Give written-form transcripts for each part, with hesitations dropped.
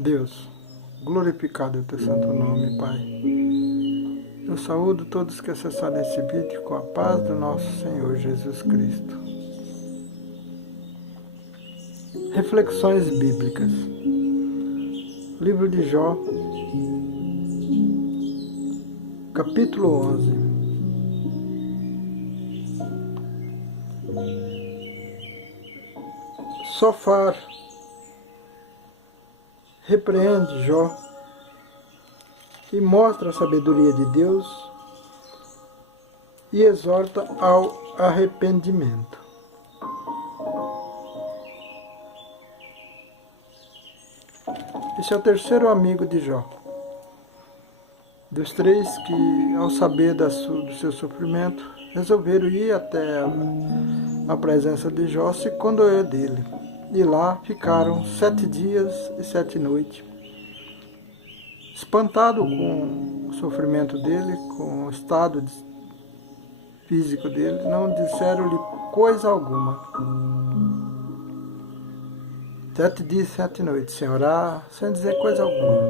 Deus, glorificado é o teu santo nome, Pai. Eu saúdo todos que acessaram esse vídeo com a paz do nosso Senhor Jesus Cristo. Reflexões bíblicas. Livro de Jó, capítulo 11. Sofar repreende Jó e mostra a sabedoria de Deus e exorta ao arrependimento. Esse é o terceiro amigo de Jó. Dos três que, ao saber do seu sofrimento, resolveram ir até a presença de Jó se condoer dele. E lá ficaram 7 dias e 7 noites. Espantado com o sofrimento dele, com o estado físico dele, não disseram-lhe coisa alguma. 7 dias e 7 noites, sem orar, sem dizer coisa alguma.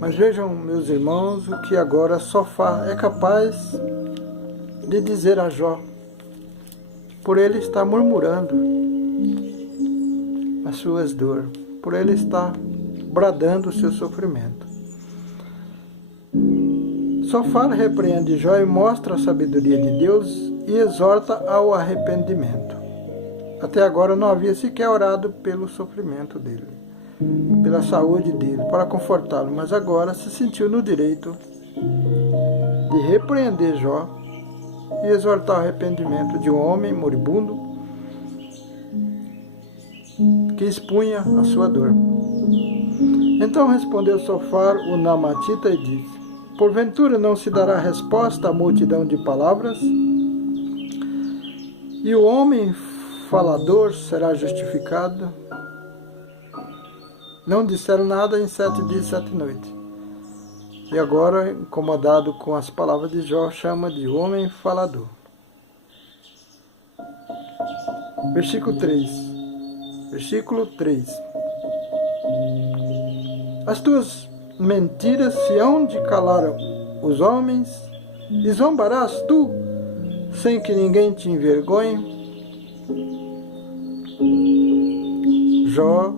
Mas vejam, meus irmãos, o que agora Sofar é capaz de dizer a Jó, por ele estar murmurando as suas dores, por ele estar bradando o seu sofrimento. Sofar repreende Jó e mostra a sabedoria de Deus e exorta ao arrependimento. Até agora não havia sequer orado pelo sofrimento dele, pela saúde dele, para confortá-lo, mas agora se sentiu no direito de repreender Jó e exortar o arrependimento de um homem moribundo que expunha a sua dor. Então respondeu Sofar, o Naamatita, e disse: porventura não se dará resposta à multidão de palavras? E o homem falador será justificado? Não disseram nada em 7 dias e 7 noites. E agora, incomodado com as palavras de Jó, chama de homem falador. Versículo 3. As tuas mentiras se hão de calar os homens, e zombarás tu, sem que ninguém te envergonhe? Jó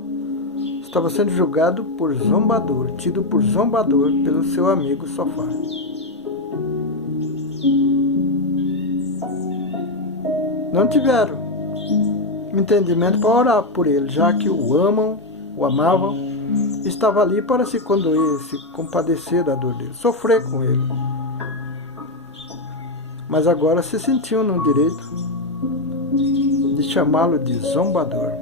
estava sendo julgado por zombador, tido por zombador pelo seu amigo Sofar. Não tiveram entendimento para orar por ele, já que o amam, o amavam, estava ali para se condoer, se compadecer da dor dele, sofrer com ele. Mas agora se sentiam no direito de chamá-lo de zombador.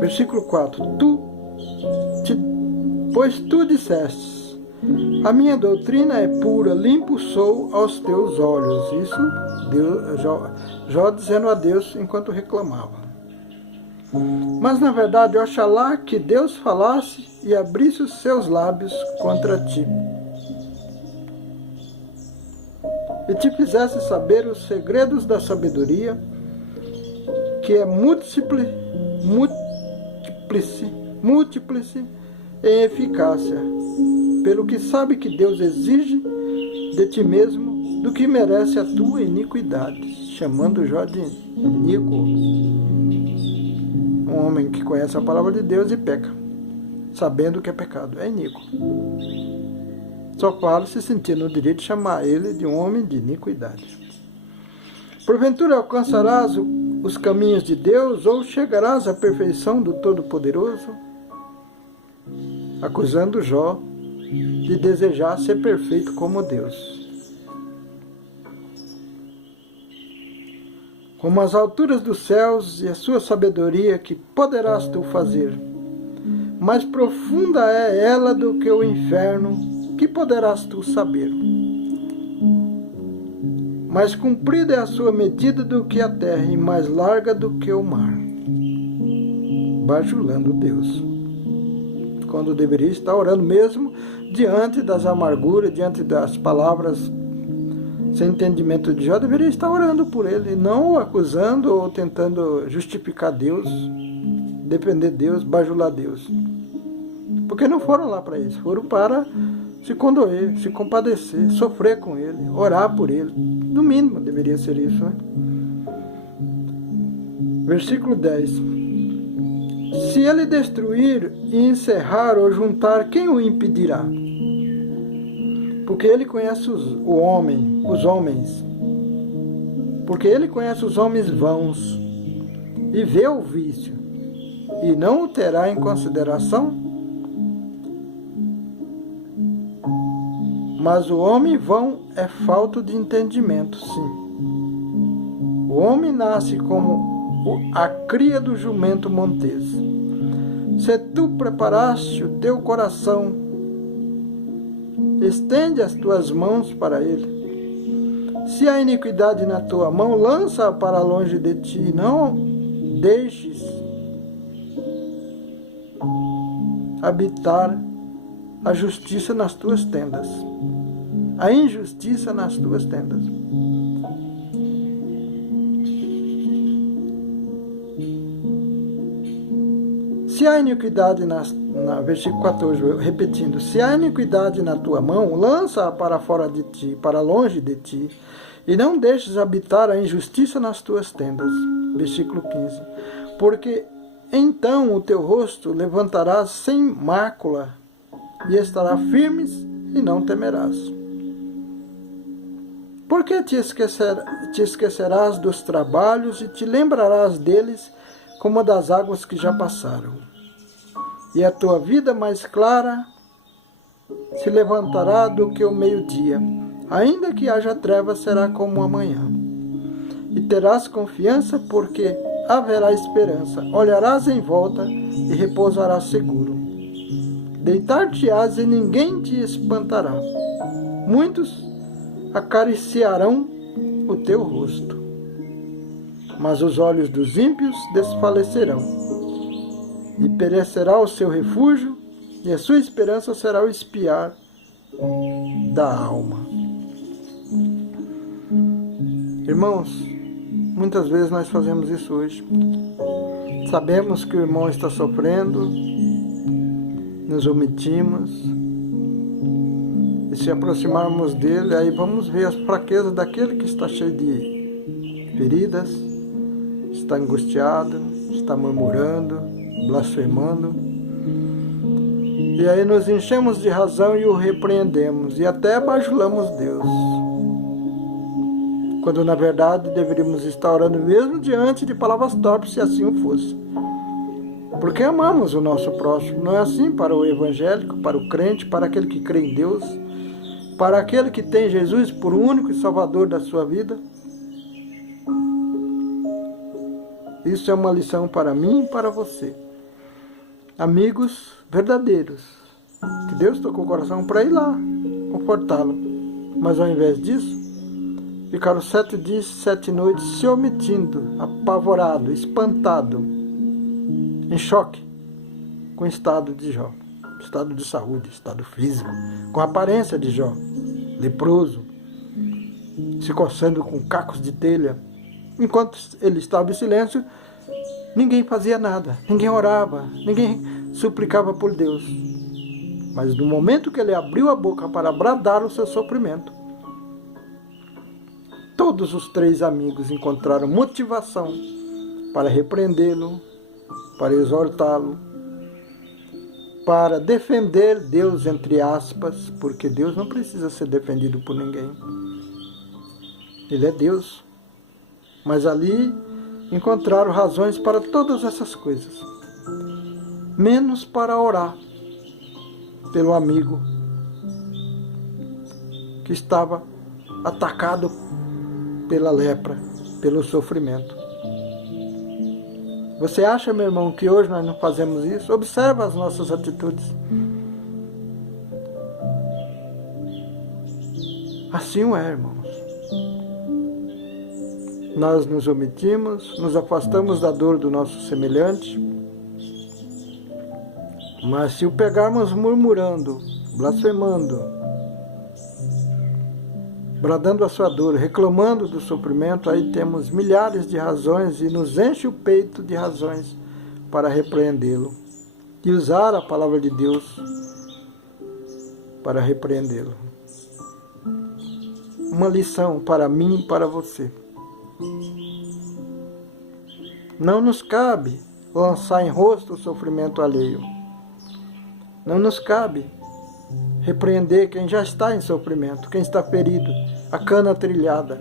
Versículo 4. Pois tu disseste: a minha doutrina é pura, limpo sou aos teus olhos. Isso Jó dizendo a Deus enquanto reclamava. Mas na verdade, oxalá que Deus falasse e abrisse os seus lábios contra ti, e te fizesse saber os segredos da sabedoria, que é múltiplice em eficácia, pelo que sabe que Deus exige de ti mesmo do que merece a tua iniquidade, chamando Jó de iníquo, um homem que conhece a palavra de Deus e peca, sabendo que é pecado, é iníquo. Sofar se sentia no direito de chamar ele de um homem de iniquidade. Porventura alcançarás os caminhos de Deus, ou chegarás à perfeição do Todo-Poderoso? Acusando Jó de desejar ser perfeito como Deus. Como as alturas dos céus e a sua sabedoria, que poderás tu fazer? Mais profunda é ela do que o inferno, que poderás tu saber? Mais comprida é a sua medida do que a terra, e mais larga do que o mar. Bajulando Deus, quando deveria estar orando mesmo diante das amarguras, diante das palavras sem entendimento de Jó, deveria estar orando por ele, não o acusando ou tentando justificar Deus, defender Deus, bajular Deus. Porque não foram lá para isso, foram para se condoer, se compadecer, sofrer com ele, orar por ele. No mínimo deveria ser isso, né? Versículo 10. Se ele destruir e encerrar ou juntar, quem o impedirá? Porque ele conhece os homens. Porque ele conhece os homens vãos e vê o vício, e não o terá em consideração? Mas o homem vão é falto de entendimento, sim. O homem nasce como a cria do jumento montês. Se tu preparaste o teu coração, estende as tuas mãos para ele. Se há iniquidade na tua mão, lança-a para longe de ti. Não deixes habitar a justiça nas tuas tendas, a injustiça nas tuas tendas. Se há iniquidade versículo 14, repetindo, se há iniquidade na tua mão, lança-a para fora de ti, para longe de ti, e não deixes habitar a injustiça nas tuas tendas. Versículo 15, porque então o teu rosto levantarás sem mácula, e estará firmes, e não temerás. Porque te esquecerás dos trabalhos, e te lembrarás deles como das águas que já passaram. E a tua vida mais clara se levantará do que o meio-dia. Ainda que haja trevas, será como amanhã. E terás confiança, porque haverá esperança. Olharás em volta e repousarás seguro. Deitar-te-ás e ninguém te espantará. Muitos acariciarão o teu rosto, mas os olhos dos ímpios desfalecerão, e perecerá o seu refúgio, e a sua esperança será o espiar da alma. Irmãos, muitas vezes nós fazemos isso hoje. Sabemos que o irmão está sofrendo, nos omitimos, e se aproximarmos dele, aí vamos ver as fraquezas daquele que está cheio de feridas, está angustiado, está murmurando, blasfemando, e aí nos enchemos de razão e o repreendemos, e até bajulamos Deus, quando na verdade deveríamos estar orando mesmo diante de palavras torpes, se assim o fosse. Porque amamos o nosso próximo. Não é assim para o evangélico, para o crente, para aquele que crê em Deus, para aquele que tem Jesus por único e salvador da sua vida? Isso é uma lição para mim e para você. Amigos verdadeiros, que Deus tocou o coração para ir lá, confortá-lo. Mas ao invés disso, ficaram 7 dias, 7 noites se omitindo, apavorado, espantado, em choque com o estado de Jó, estado de saúde, estado físico, com a aparência de Jó, leproso, se coçando com cacos de telha. Enquanto ele estava em silêncio, ninguém fazia nada, ninguém orava, ninguém suplicava por Deus. Mas no momento que ele abriu a boca para bradar o seu sofrimento, todos os 3 amigos encontraram motivação para repreendê-lo, para exortá-lo, para defender Deus, entre aspas, porque Deus não precisa ser defendido por ninguém. Ele é Deus. Mas ali encontraram razões para todas essas coisas, menos para orar pelo amigo que estava atacado pela lepra, pelo sofrimento. Você acha, meu irmão, que hoje nós não fazemos isso? Observa as nossas atitudes. Assim é, irmãos. Nós nos omitimos, nos afastamos da dor do nosso semelhante, mas se o pegarmos murmurando, blasfemando, bradando a sua dor, reclamando do sofrimento, aí temos milhares de razões e nos enche o peito de razões para repreendê-lo e usar a palavra de Deus para repreendê-lo. Uma lição para mim e para você. Não nos cabe lançar em rosto o sofrimento alheio. Não nos cabe repreender quem já está em sofrimento, quem está ferido, a cana trilhada.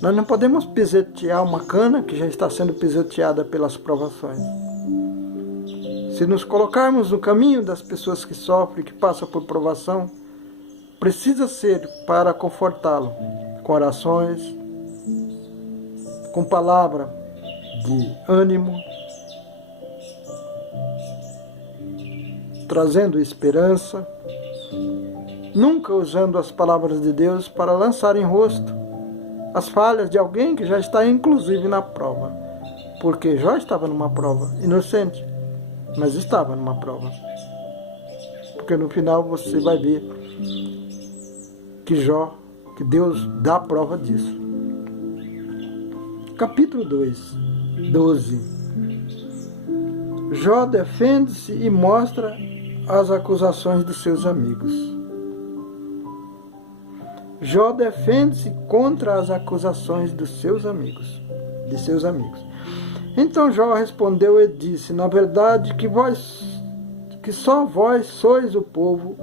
Nós não podemos pisotear uma cana que já está sendo pisoteada pelas provações. Se nos colocarmos no caminho das pessoas que sofrem, que passam por provação, precisa ser para confortá-lo, com orações, com palavra de ânimo, trazendo esperança, nunca usando as palavras de Deus para lançar em rosto as falhas de alguém que já está inclusive na prova, porque Jó estava numa prova, inocente, mas estava numa prova, porque no final você vai ver que Deus dá prova disso. Capítulo 12. Jó defende-se e mostra as acusações dos seus amigos. Jó defende-se contra as acusações dos seus amigos, de seus amigos. Então Jó respondeu e disse: na verdade que só vós sois o povo,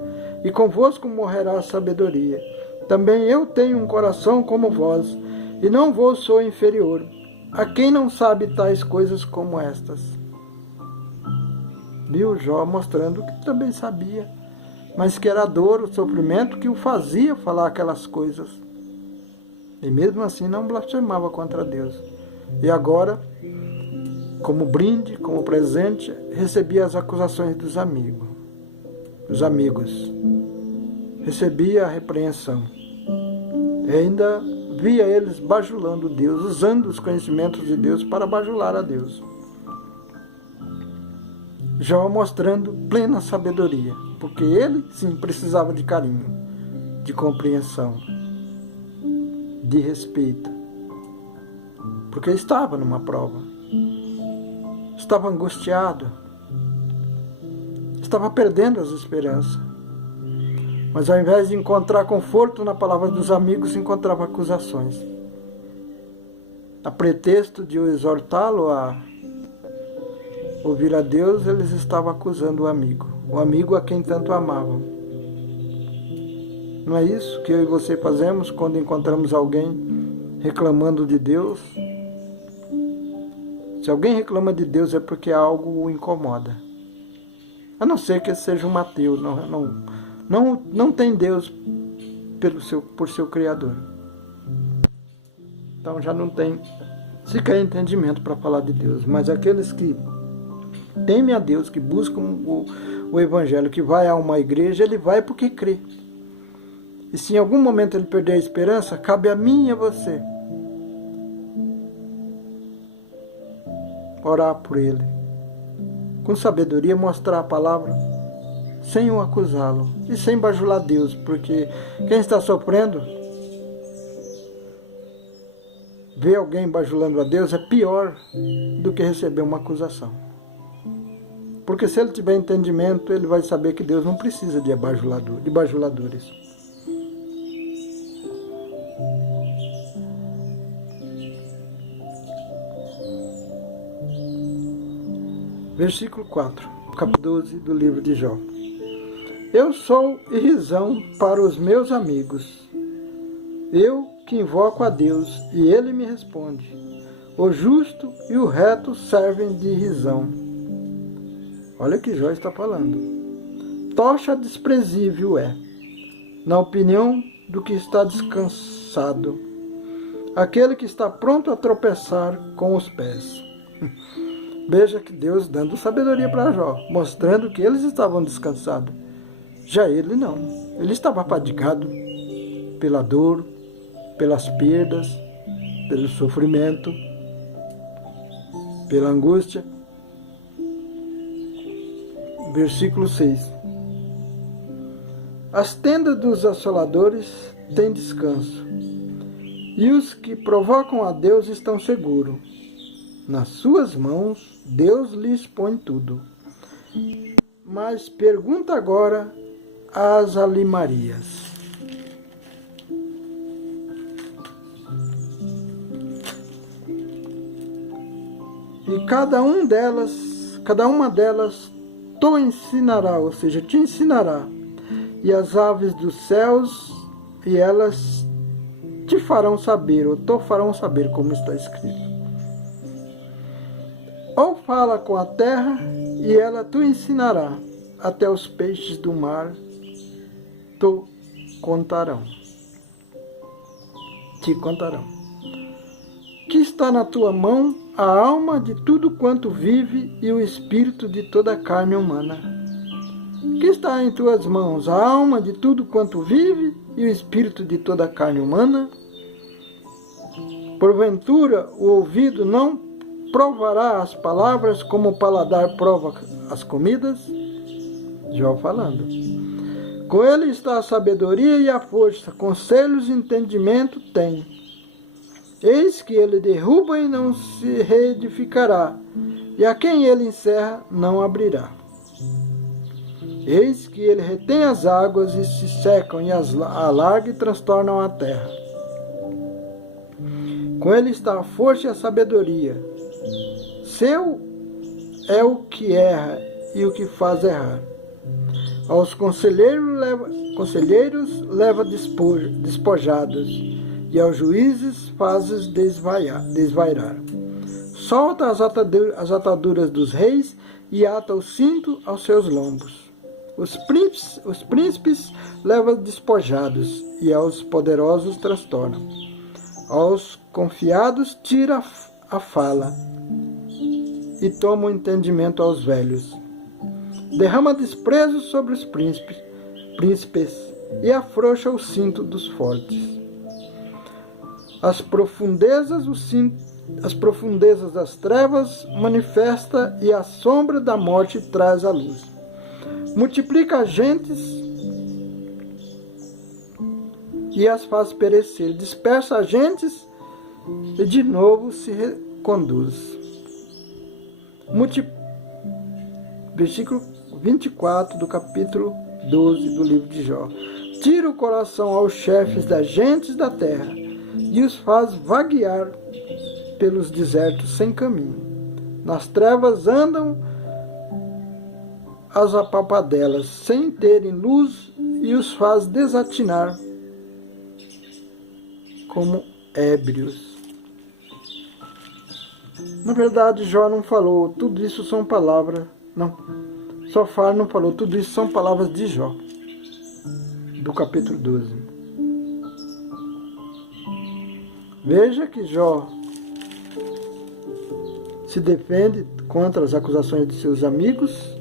e convosco morrerá a sabedoria. Também eu tenho um coração como vós, e não vos sou inferior. A quem não sabe tais coisas como estas? Viu Jó mostrando que também sabia, mas que era a dor, o sofrimento que o fazia falar aquelas coisas. E mesmo assim não blasfemava contra Deus. E agora, como brinde, como presente, recebia as acusações dos amigos. Recebia a repreensão. E ainda via eles bajulando Deus, usando os conhecimentos de Deus para bajular a Deus. Jó mostrando plena sabedoria, porque ele, sim, precisava de carinho, de compreensão, de respeito, porque estava numa prova, estava angustiado, estava perdendo as esperanças, mas ao invés de encontrar conforto na palavra dos amigos, encontrava acusações. A pretexto de o exortá-lo a ouvir a Deus, eles estavam acusando o amigo a quem tanto amavam. Não é isso que eu e você fazemos quando encontramos alguém reclamando de Deus? Se alguém reclama de Deus é porque algo o incomoda. A não ser que seja um ateu, não tem Deus por seu Criador. Então já não tem sequer entendimento para falar de Deus. Mas aqueles que temem a Deus, que buscam o Evangelho, que vai a uma igreja, ele vai porque crê. E se em algum momento ele perder a esperança, cabe a mim e a você orar por ele, com sabedoria mostrar a palavra, sem o acusá-lo e sem bajular Deus, porque quem está sofrendo, ver alguém bajulando a Deus é pior do que receber uma acusação. Porque se ele tiver entendimento, ele vai saber que Deus não precisa de bajuladores. Versículo 4, capítulo 12 do livro de Jó. Eu sou irrisão para os meus amigos. Eu que invoco a Deus, e ele me responde. O justo e o reto servem de risão. Olha o que Jó está falando. Tocha desprezível é, na opinião do que está descansado, aquele que está pronto a tropeçar com os pés. Veja que Deus dando sabedoria para Jó, mostrando que eles estavam descansados. Já ele não. Ele estava fadigado pela dor, pelas perdas, pelo sofrimento, pela angústia. Versículo 6. As tendas dos assoladores têm descanso, e os que provocam a Deus estão seguros. Nas suas mãos, Deus lhes põe tudo. Mas pergunta agora às alimarias. E cada uma delas te ensinará, ou seja, te ensinará, e as aves dos céus, e elas te farão saber, ou te farão saber, como está escrito. Ou fala com a terra, e ela te ensinará, até os peixes do mar te contarão. Que está na tua mão a alma de tudo quanto vive e o espírito de toda a carne humana. Que está em tuas mãos a alma de tudo quanto vive e o espírito de toda a carne humana? Porventura o ouvido não provará as palavras como o paladar prova as comidas? Jó falando. Com ele está a sabedoria e a força, conselhos e entendimento tem. Eis que ele derruba e não se reedificará, e a quem ele encerra não abrirá. Eis que ele retém as águas e se secam, e as alarga e transtornam a terra. Com ele está a força e a sabedoria. Seu é o que erra e o que faz errar. Aos conselheiros leva despojados, e aos juízes fazes desvairar. Solta as ataduras dos reis e ata o cinto aos seus lombos. Os príncipes leva despojados, e aos poderosos transtornam. Aos confiados tira a fala, e toma o entendimento aos velhos. Derrama desprezo sobre os príncipes, e afrouxa o cinto dos fortes. As profundezas das trevas manifesta, e a sombra da morte traz a luz. Multiplica as gentes e as faz perecer. Dispersa as gentes e de novo se reconduz. Versículo 24 do capítulo 12 do livro de Jó. Tira o coração aos chefes das gentes da terra, e os faz vaguear pelos desertos sem caminho. Nas trevas andam as apalpadelas, sem terem luz, e os faz desatinar como ébrios. Na verdade, Jó não falou, tudo isso são palavras, não falou, tudo isso são palavras de Jó, do capítulo 12. Veja que Jó se defende contra as acusações de seus amigos,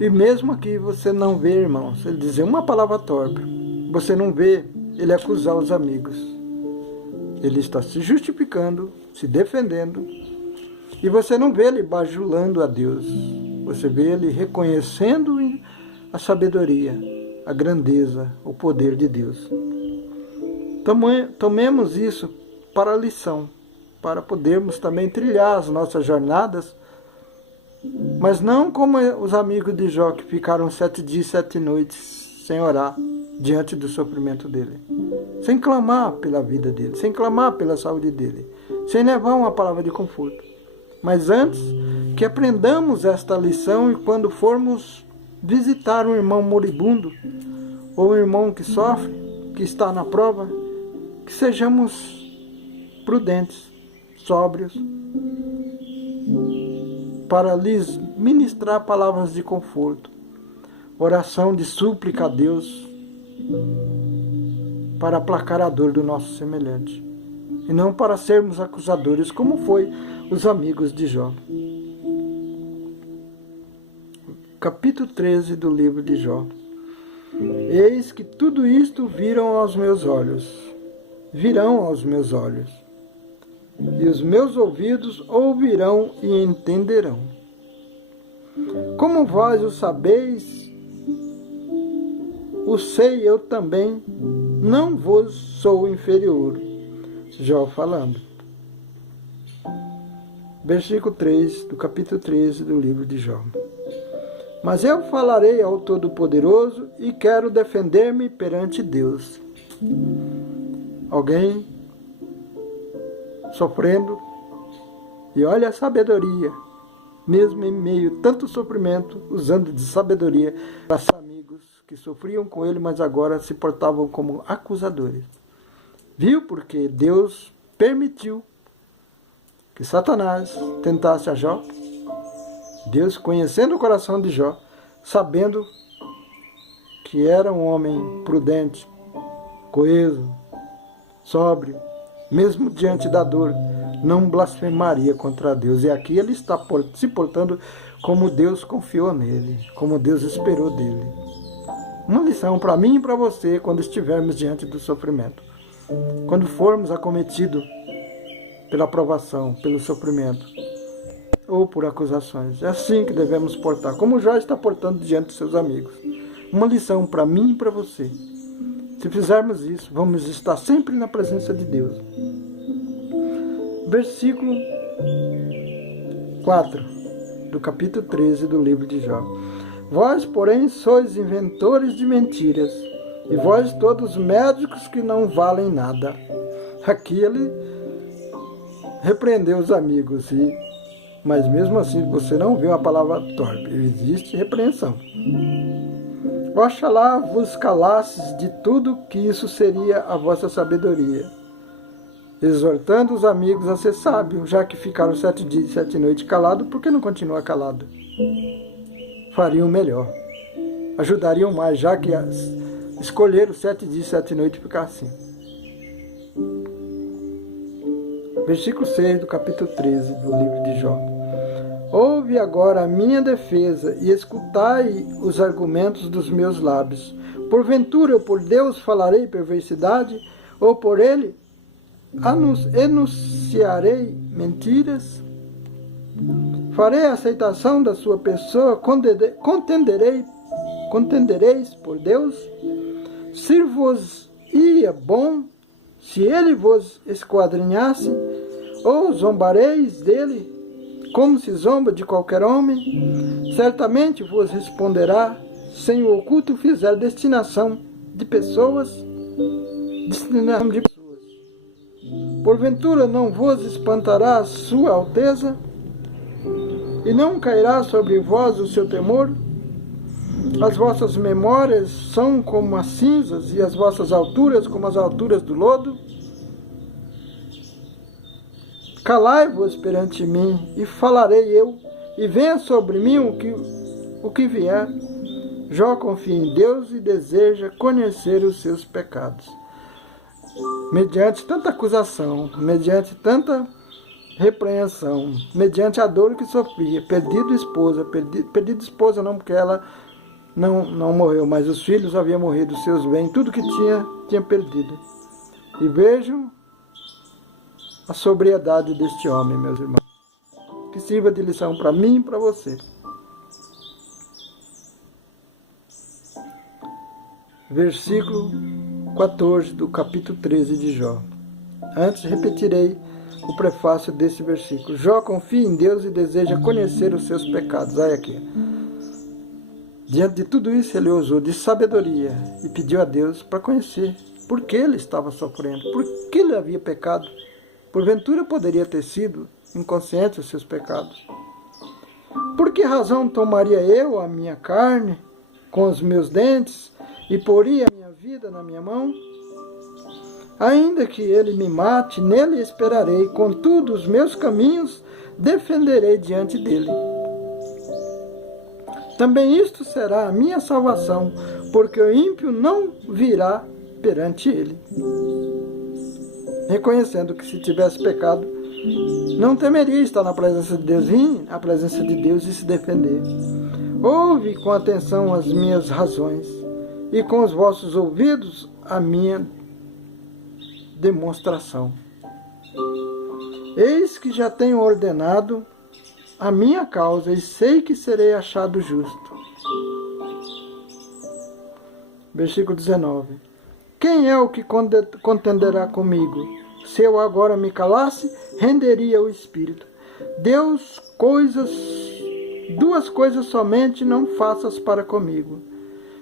e mesmo aqui você não vê, irmãos, ele dizer uma palavra torpe, você não vê ele acusar os amigos. Ele está se justificando, se defendendo, e você não vê ele bajulando a Deus. Você vê ele reconhecendo a sabedoria, a grandeza, o poder de Deus. Tomemos isso para a lição, para podermos também trilhar as nossas jornadas, mas não como os amigos de Jó, que ficaram 7 dias e 7 noites sem orar diante do sofrimento dele, sem clamar pela vida dele, sem clamar pela saúde dele, sem levar uma palavra de conforto. Mas antes, que aprendamos esta lição, e quando formos visitar um irmão moribundo, ou um irmão que sofre, que está na prova, que sejamos prudentes, sóbrios, para lhes ministrar palavras de conforto, oração de súplica a Deus, para aplacar a dor do nosso semelhante, e não para sermos acusadores, como foi os amigos de Jó. Capítulo 13 do livro de Jó. Eis que tudo isto virão aos meus olhos, e os meus ouvidos ouvirão e entenderão. Como vós o sabeis, o sei eu também, não vos sou inferior. Jó falando. Versículo 3 do capítulo 13 do livro de Jó. Mas eu falarei ao Todo-Poderoso e quero defender-me perante Deus. Alguém sofrendo, e olha a sabedoria, mesmo em meio a tanto sofrimento, usando de sabedoria para amigos que sofriam com ele, mas agora se portavam como acusadores. Viu? Porque Deus permitiu que Satanás tentasse a Jó. Deus, conhecendo o coração de Jó, sabendo que era um homem prudente, coeso, sóbrio, mesmo diante da dor, não blasfemaria contra Deus. E aqui ele está se portando como Deus confiou nele, como Deus esperou dele. Uma lição para mim e para você quando estivermos diante do sofrimento. Quando formos acometidos pela provação, pelo sofrimento, ou por acusações. É assim que devemos portar, como Jó está portando diante de seus amigos. Uma lição para mim e para você. Se fizermos isso, vamos estar sempre na presença de Deus. Versículo 4 do capítulo 13 do livro de Jó. Vós, porém, sois inventores de mentiras, e vós todos médicos que não valem nada. Aqui ele repreendeu os amigos, mas mesmo assim você não vê uma palavra torpe, existe repreensão. Oxalá vos calasses de tudo, que isso seria a vossa sabedoria, exortando os amigos a ser sábios, já que ficaram 7 dias e 7 noites calados, por que não continuar calado? Fariam melhor, ajudariam mais, já que escolheram 7 dias e 7 noites ficar assim. Versículo 6 do capítulo 13 do livro de Jó. Ouve agora a minha defesa e escutai os argumentos dos meus lábios. Porventura eu por Deus falarei perversidade, ou por ele enunciarei mentiras? Farei a aceitação da sua pessoa, contendereis por Deus? Se vos ia bom, se ele vos esquadrinhasse, ou zombareis dele, como se zomba de qualquer homem? Certamente vos responderá, sem o oculto fizer destinação de pessoas. Porventura não vos espantará a sua alteza, e não cairá sobre vós o seu temor? As vossas memórias são como as cinzas, e as vossas alturas como as alturas do lodo. Calai-vos perante mim, e falarei eu, e venha sobre mim o que vier. Jó confia em Deus e deseja conhecer os seus pecados. Mediante tanta acusação, mediante tanta repreensão, mediante a dor que sofria, perdido esposa não porque ela não morreu, mas os filhos haviam morrido, os seus bens, tudo que tinha perdido. E vejam a sobriedade deste homem, meus irmãos, que sirva de lição para mim e para você. Versículo 14 do capítulo 13 de Jó. Antes repetirei o prefácio desse versículo. Jó confia em Deus e deseja conhecer os seus pecados. Olha aqui. Diante de tudo isso, ele usou de sabedoria e pediu a Deus para conhecer por que ele estava sofrendo, por que ele havia pecado. Porventura poderia ter sido inconsciente os seus pecados. Por que razão tomaria eu a minha carne com os meus dentes e poria a minha vida na minha mão? Ainda que ele me mate, nele esperarei, contudo os meus caminhos defenderei diante dele. Também isto será a minha salvação, porque o ímpio não virá perante ele. Reconhecendo que se tivesse pecado, não temeria estar na presença de Deus, vir à presença de Deus e se defender. Ouve com atenção as minhas razões, e com os vossos ouvidos a minha demonstração. Eis que já tenho ordenado a minha causa, e sei que serei achado justo. Versículo 19. Quem é o que contenderá comigo? Se eu agora me calasse, renderia o espírito. Duas coisas somente não faças para comigo.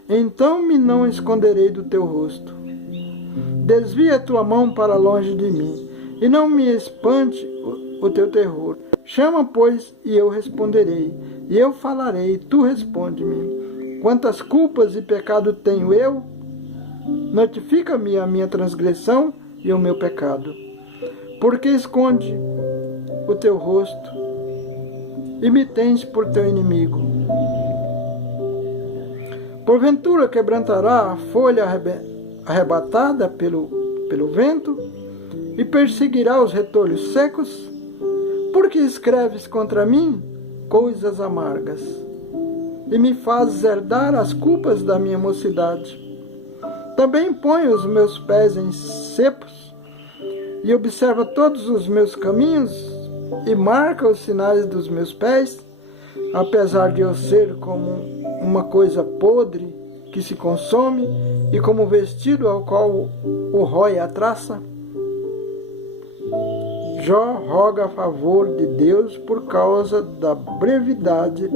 Então me não esconderei do teu rosto. Desvia tua mão para longe de mim, e não me espante o teu terror. Chama, pois, e eu responderei, e eu falarei, e tu responde-me. Quantas culpas e pecado tenho eu? Notifica-me a minha transgressão e o meu pecado. Porque esconde o teu rosto e me tens por teu inimigo. Porventura quebrantará a folha arrebatada pelo vento e perseguirá os retolhos secos? Porque escreves contra mim coisas amargas e me fazes herdar as culpas da minha mocidade. Também põe os meus pés em cepos e observa todos os meus caminhos e marca os sinais dos meus pés, apesar de eu ser como uma coisa podre que se consome e como vestido ao qual o rói a traça. Jó roga a favor de Deus por causa da brevidade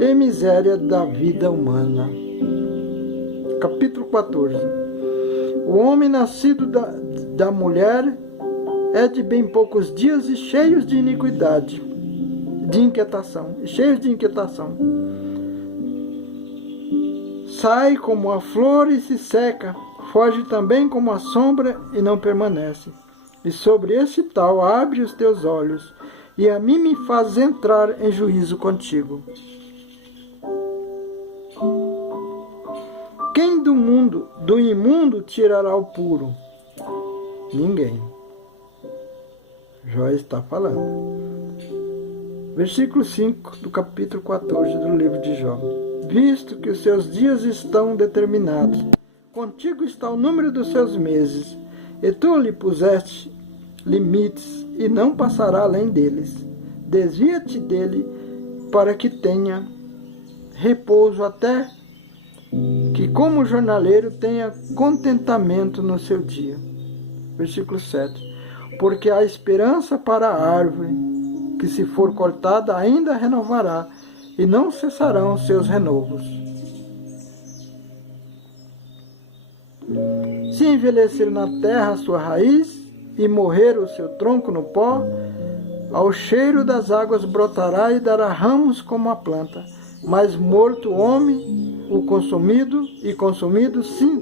e miséria da vida humana. Capítulo 14. O homem nascido da mulher é de bem poucos dias e cheios de iniquidade, cheios de inquietação. Sai como a flor e se seca, foge também como a sombra e não permanece. E sobre esse tal abre os teus olhos, e a mim me faz entrar em juízo contigo. Quem do imundo tirará o puro? Ninguém. Jó está falando. Versículo 5 do capítulo 14 do livro de Jó. Visto que os seus dias estão determinados, contigo está o número dos seus meses, e tu lhe puseste limites, e não passará além deles. Desvia-te dele, para que tenha repouso até que, como jornaleiro, tenha contentamento no seu dia. Versículo 7. Porque há esperança para a árvore, que se for cortada ainda renovará, e não cessarão seus renovos. Se envelhecer na terra a sua raiz, e morrer o seu tronco no pó, ao cheiro das águas brotará e dará ramos como a planta. Mas morto o homem, o consumido, sim,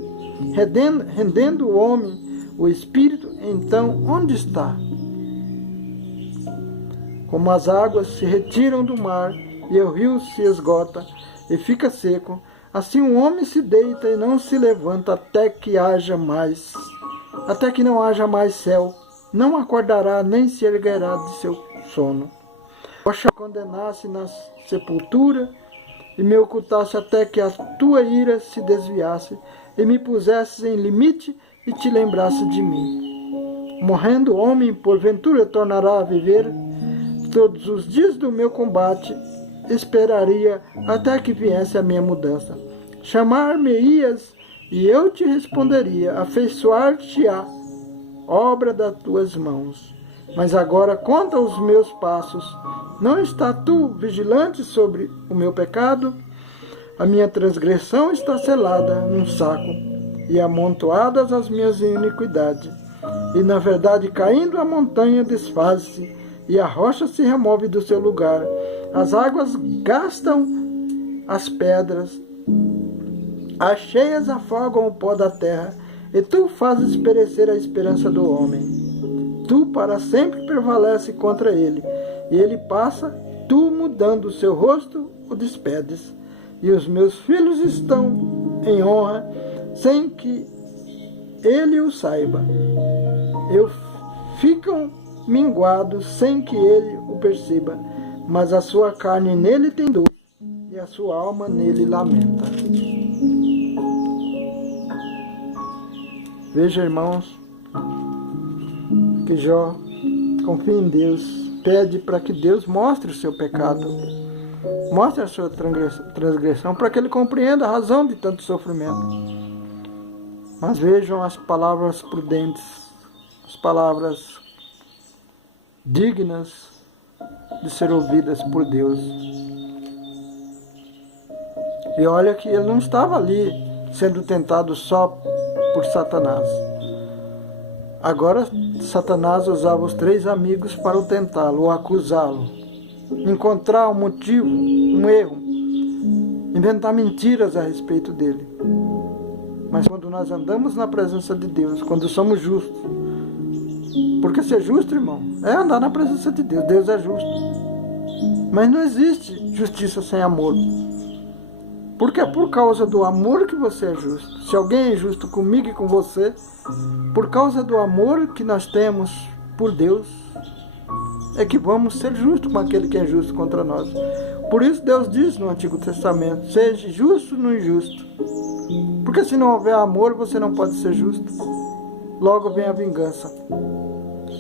rendendo o homem o espírito, então onde está? Como as águas se retiram do mar, e o rio se esgota e fica seco, assim o homem se deita e não se levanta até que não haja mais céu, não acordará nem se erguerá de seu sono. Oxa, condenasse na sepultura e me ocultasse até que a tua ira se desviasse e me pusesses em limite e te lembrasse de mim. Morrendo o homem, porventura tornará a viver. Todos os dias do meu combate esperaria até que viesse a minha mudança. Chamar-me-ias e eu te responderia, afeiçoar-te-á, obra das tuas mãos. Mas agora conta os meus passos. Não está tu vigilante sobre o meu pecado? A minha transgressão está selada num saco, e amontoadas as minhas iniquidades. E na verdade, caindo a montanha, desfaz-se, e a rocha se remove do seu lugar. As águas gastam as pedras, as cheias afogam o pó da terra, e tu fazes perecer a esperança do homem. Tu para sempre prevalece contra ele, e ele passa, tu mudando o seu rosto, o despedes. E os meus filhos estão em honra, sem que ele o saiba. Ficam minguados, sem que ele o perceba. Mas a sua carne nele tem dor, e a sua alma nele lamenta. Veja, irmãos, que Jó confia em Deus, pede para que Deus mostre o seu pecado, mostre a sua transgressão, para que ele compreenda a razão de tanto sofrimento. Mas vejam as palavras prudentes, as palavras dignas de ser ouvidas por Deus. E olha que ele não estava ali sendo tentado só por Satanás. Agora Satanás usava os 3 amigos para o tentá-lo, ou acusá-lo, encontrar um motivo, um erro, inventar mentiras a respeito dele. Mas quando nós andamos na presença de Deus, quando somos justos, porque ser justo, irmão, é andar na presença de Deus. Deus é justo. Mas não existe justiça sem amor. Porque é por causa do amor que você é justo. Se alguém é injusto comigo e com você, por causa do amor que nós temos por Deus, é que vamos ser justos com aquele que é injusto contra nós. Por isso Deus diz no Antigo Testamento: seja justo no injusto. Porque se não houver amor, você não pode ser justo. Logo vem a vingança.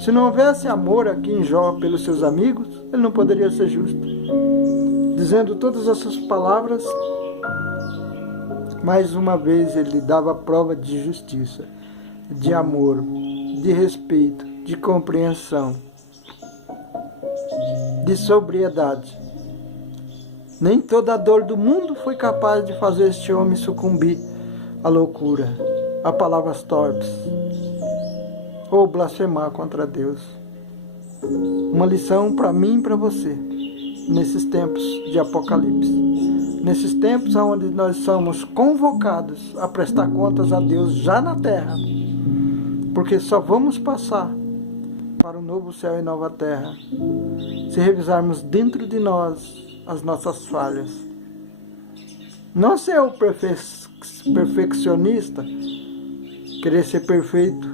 Se não houvesse amor aqui em Jó pelos seus amigos, ele não poderia ser justo. Dizendo todas essas palavras, mais uma vez ele dava prova de justiça, de amor, de respeito, de compreensão, de sobriedade. Nem toda a dor do mundo foi capaz de fazer este homem sucumbir à loucura, a palavras torpes, ou blasfemar contra Deus. Uma lição para mim e para você, nesses tempos de Apocalipse. Nesses tempos onde nós somos convocados a prestar contas a Deus já na terra. Porque só vamos passar para o novo céu e nova terra se revisarmos dentro de nós as nossas falhas. Não ser o perfeccionista, querer ser perfeito.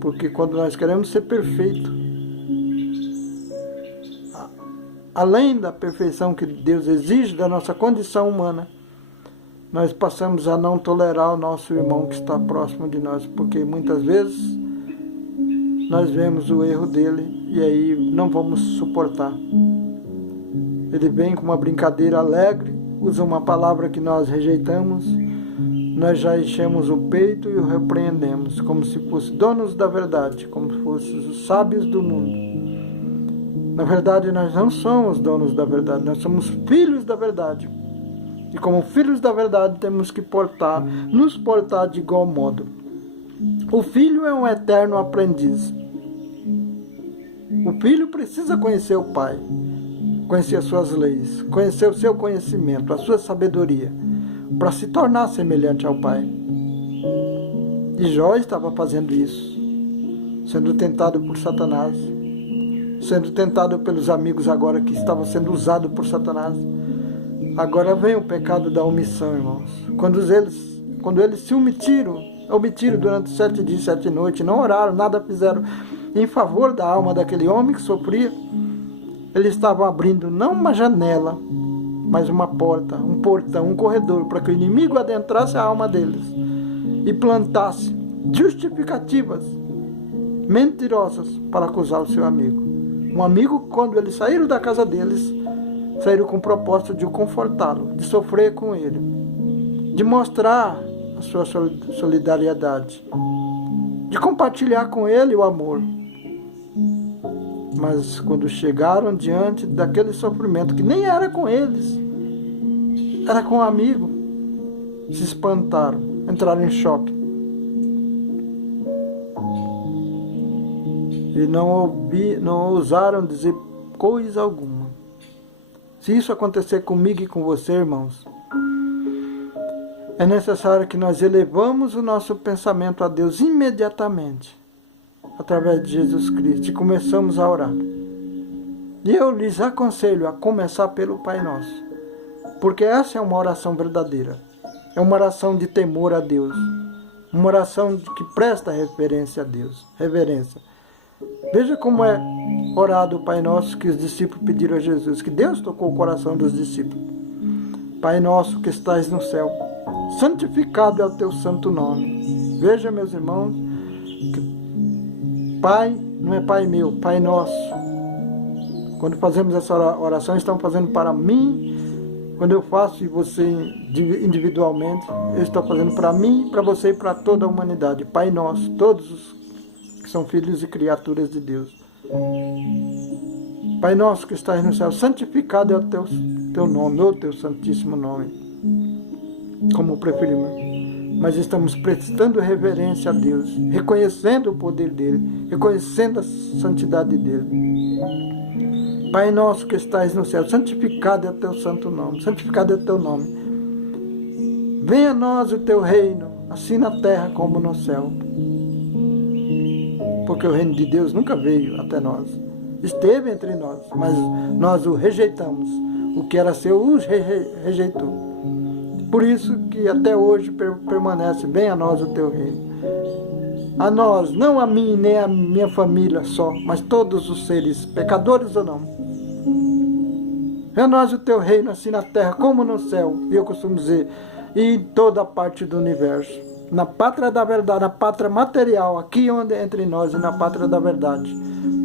Porque quando nós queremos ser perfeito, além da perfeição que Deus exige da nossa condição humana, nós passamos a não tolerar o nosso irmão que está próximo de nós, porque muitas vezes nós vemos o erro dele e aí não vamos suportar. Ele vem com uma brincadeira alegre, usa uma palavra que nós rejeitamos, nós já enchemos o peito e o repreendemos, como se fosse donos da verdade, como se fossem os sábios do mundo. Na verdade, nós não somos donos da verdade, nós somos filhos da verdade. E como filhos da verdade, temos que nos portar de igual modo. O filho é um eterno aprendiz. O filho precisa conhecer o pai, conhecer as suas leis, conhecer o seu conhecimento, a sua sabedoria, para se tornar semelhante ao pai. E Jó estava fazendo isso, sendo tentado por Satanás, sendo tentado pelos amigos agora que estavam sendo usados por Satanás. Agora vem o pecado da omissão, irmãos. Quando eles se omitiram durante 7 dias e 7 noites, não oraram, nada fizeram em favor da alma daquele homem que sofria, eles estavam abrindo não uma janela, mas uma porta, um portão, um corredor, para que o inimigo adentrasse a alma deles e plantasse justificativas mentirosas para acusar o seu amigo. Um amigo, quando eles saíram da casa deles, saíram com o propósito de o confortá-lo, de sofrer com ele, de mostrar a sua solidariedade, de compartilhar com ele o amor. Mas quando chegaram diante daquele sofrimento que nem era com eles, era com um amigo, se espantaram, entraram em choque. E não ousaram dizer coisa alguma. Se isso acontecer comigo e com você, irmãos, é necessário que nós elevamos o nosso pensamento a Deus imediatamente, através de Jesus Cristo, e começamos a orar. E eu lhes aconselho a começar pelo Pai Nosso, porque essa é uma oração verdadeira, é uma oração de temor a Deus, uma oração que presta reverência a Deus, reverência. Veja como é orado o Pai Nosso que os discípulos pediram a Jesus, que Deus tocou o coração dos discípulos. Pai nosso que estais no céu, santificado é o teu santo nome. Veja, meus irmãos, que Pai não é Pai meu, Pai nosso. Quando fazemos essa oração, estamos fazendo para mim Quando eu faço e você individualmente, eu estou fazendo para mim, para você e para toda a humanidade. Pai nosso, todos os que são filhos e criaturas de Deus. Pai nosso que estás no céu, santificado é o teu nome, o teu santíssimo nome, como preferimos. Mas estamos prestando reverência a Deus, reconhecendo o poder dele, reconhecendo a santidade dele. Pai nosso que estás no céu, santificado é o teu santo nome, santificado é o teu nome. Venha a nós o teu reino, assim na terra como no céu. Porque o reino de Deus nunca veio até nós. Esteve entre nós, mas nós o rejeitamos. O que era seu, o rejeitou. Por isso que até hoje permanece, venha a nós o teu reino. A nós, não a mim nem a minha família só, mas todos os seres, pecadores ou não. Venha a nós o teu reino, assim na terra como no céu. E eu costumo dizer, e em toda a parte do universo. Na pátria da verdade, na pátria material, aqui onde entre nós e na pátria da verdade.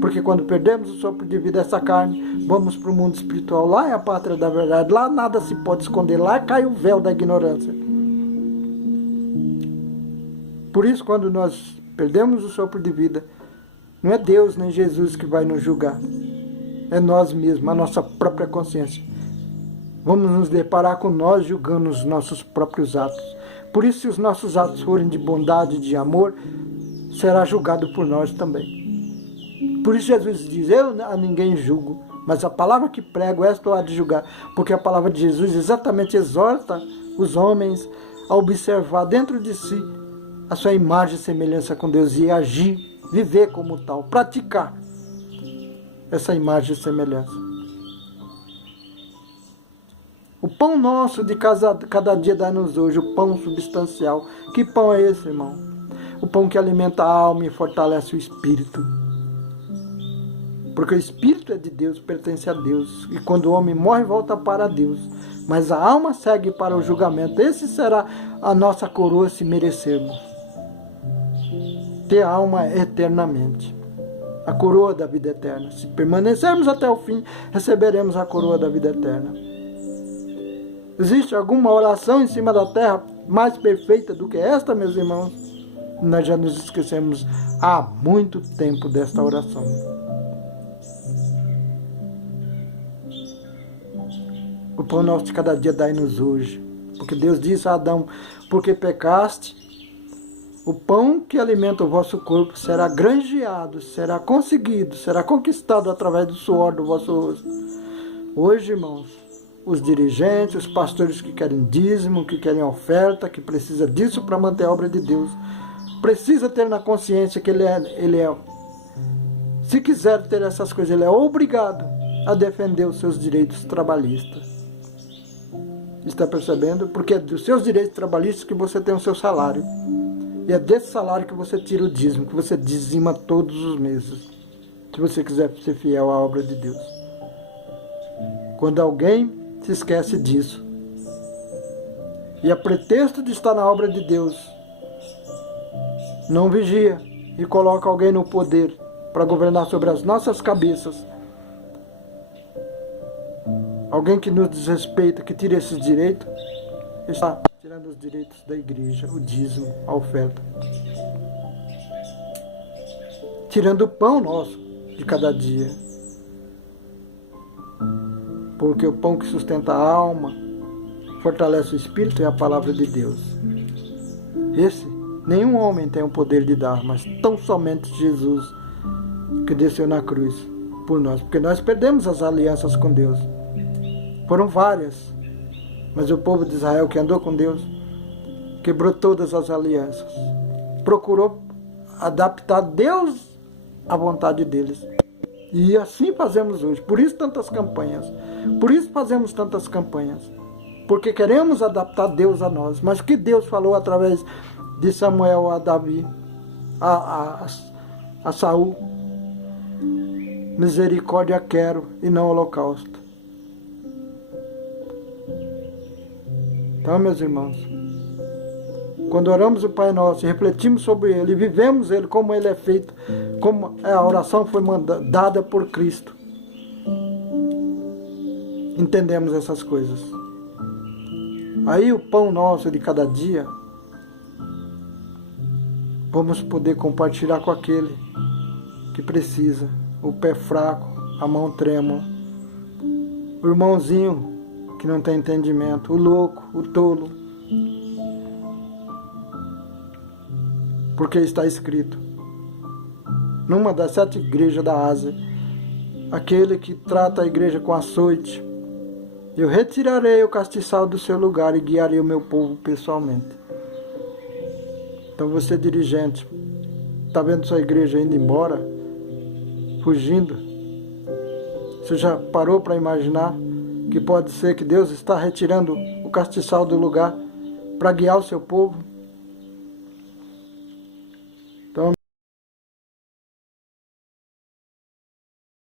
Porque quando perdemos o sopro de vida dessa carne, vamos para o mundo espiritual. Lá é a pátria da verdade. Lá nada se pode esconder. Lá cai o véu da ignorância. Por isso, quando nós perdemos o sopro de vida, não é Deus nem Jesus que vai nos julgar. É nós mesmos, a nossa própria consciência. Vamos nos deparar com nós julgando os nossos próprios atos. Por isso, se os nossos atos forem de bondade e de amor, será julgado por nós também. Por isso Jesus diz, eu a ninguém julgo, mas a palavra que prego, esta eu há de julgar. Porque a palavra de Jesus exatamente exorta os homens a observar dentro de si a sua imagem e semelhança com Deus e agir, viver como tal, praticar essa imagem e semelhança. O pão nosso de cada dia dá-nos hoje, o pão substancial. Que pão é esse, irmão? O pão que alimenta a alma e fortalece o espírito. Porque o espírito é de Deus, pertence a Deus. E quando o homem morre, volta para Deus. Mas a alma segue para o julgamento. Esse será a nossa coroa se merecermos. Ter a alma eternamente. A coroa da vida eterna. Se permanecermos até o fim, receberemos a coroa da vida eterna. Existe alguma oração em cima da terra mais perfeita do que esta, meus irmãos? Nós já nos esquecemos há muito tempo desta oração. O pão nosso de cada dia dai-nos hoje. Porque Deus disse a Adão, porque pecaste, o pão que alimenta o vosso corpo será granjeado, será conseguido, será conquistado através do suor do vosso rosto. Hoje, irmãos, os dirigentes, os pastores que querem dízimo, que querem oferta, que precisa disso para manter a obra de Deus, precisa ter na consciência que ele é, se quiser ter essas coisas, ele é obrigado a defender os seus direitos trabalhistas. Está percebendo? Porque é dos seus direitos trabalhistas que você tem o seu salário. E é desse salário que você tira o dízimo, que você dizima todos os meses, se você quiser ser fiel à obra de Deus. Quando alguém se esquece disso, e a pretexto de estar na obra de Deus, não vigia e coloca alguém no poder para governar sobre as nossas cabeças, alguém que nos desrespeita, que tira esses direitos, está tirando os direitos da igreja, o dízimo, a oferta. Tirando o pão nosso de cada dia. Porque o pão que sustenta a alma, fortalece o espírito, é a palavra de Deus. Esse, nenhum homem tem o poder de dar, mas tão somente Jesus, que desceu na cruz por nós. Porque nós perdemos as alianças com Deus. Foram várias. Mas o povo de Israel que andou com Deus quebrou todas as alianças. Procurou adaptar Deus à vontade deles. E assim fazemos hoje. Por isso tantas campanhas. Por isso fazemos tantas campanhas. Porque queremos adaptar Deus a nós. Mas que Deus falou através de Samuel a Davi, a Saul? Misericórdia quero e não holocausto. Então, meus irmãos, quando oramos o Pai Nosso e refletimos sobre Ele, e vivemos Ele como Ele é feito, como a oração foi dada por Cristo, entendemos essas coisas. Aí o pão nosso de cada dia, vamos poder compartilhar com aquele que precisa, o pé fraco, a mão trêmula, o irmãozinho que não tem entendimento, o louco, o tolo. Porque está escrito, numa das 7 igrejas da Ásia, aquele que trata a igreja com açoite, eu retirarei o castiçal do seu lugar e guiarei o meu povo pessoalmente. Então você, dirigente, está vendo sua igreja indo embora, fugindo? Você já parou para imaginar que pode ser que Deus está retirando o castiçal do lugar para guiar o seu povo?